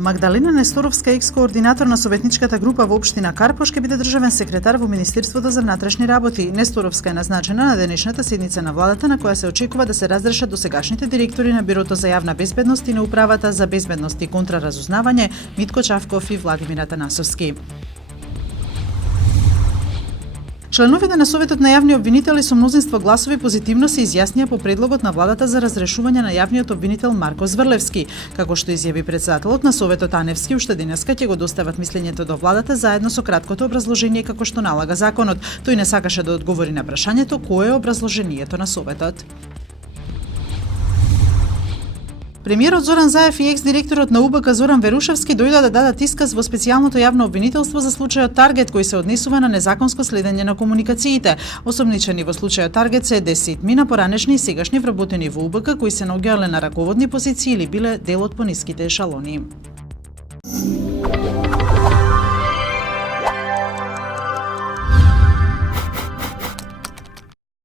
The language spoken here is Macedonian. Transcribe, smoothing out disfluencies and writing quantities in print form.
Магдалина Несторовска, екс-координатор на советничката група во општина Карпош, ќе биде државен секретар во Министерството за внатрешни работи. Несторовска е назначена на денешната седница на владата, на која се очекува да се разрешат досегашните директори на Бирото за јавна безбедност и на Управата за безбедност и контраразузнавање Митко Чавков и Владимир Атанасовски. Членовите на Советот на јавни обвинители со мнозинство гласови позитивно се изјаснија по предлогот на владата за разрешување на јавниот обвинител Марко Зврлевски. Како што изјави председателот на Советот Аневски, уште денеска ќе го достават мислењето до владата заедно со краткото образложение како што налага законот. Тој не сакаше да одговори на прашањето кое е образложението на Советот. Премиерот Зоран Заев и екс-директорот на УБК Зоран Верушевски дојдоа да дадат исказ во специјалното јавно обвинителство за случајот Таргет, кој се однесува на незаконско следење на комуникациите. Осомничени во случајот Таргет се 10 мина поранешни и сегашни вработени во УБК кои се наоѓале на раководни позиции или биле дел од пониските ешалони.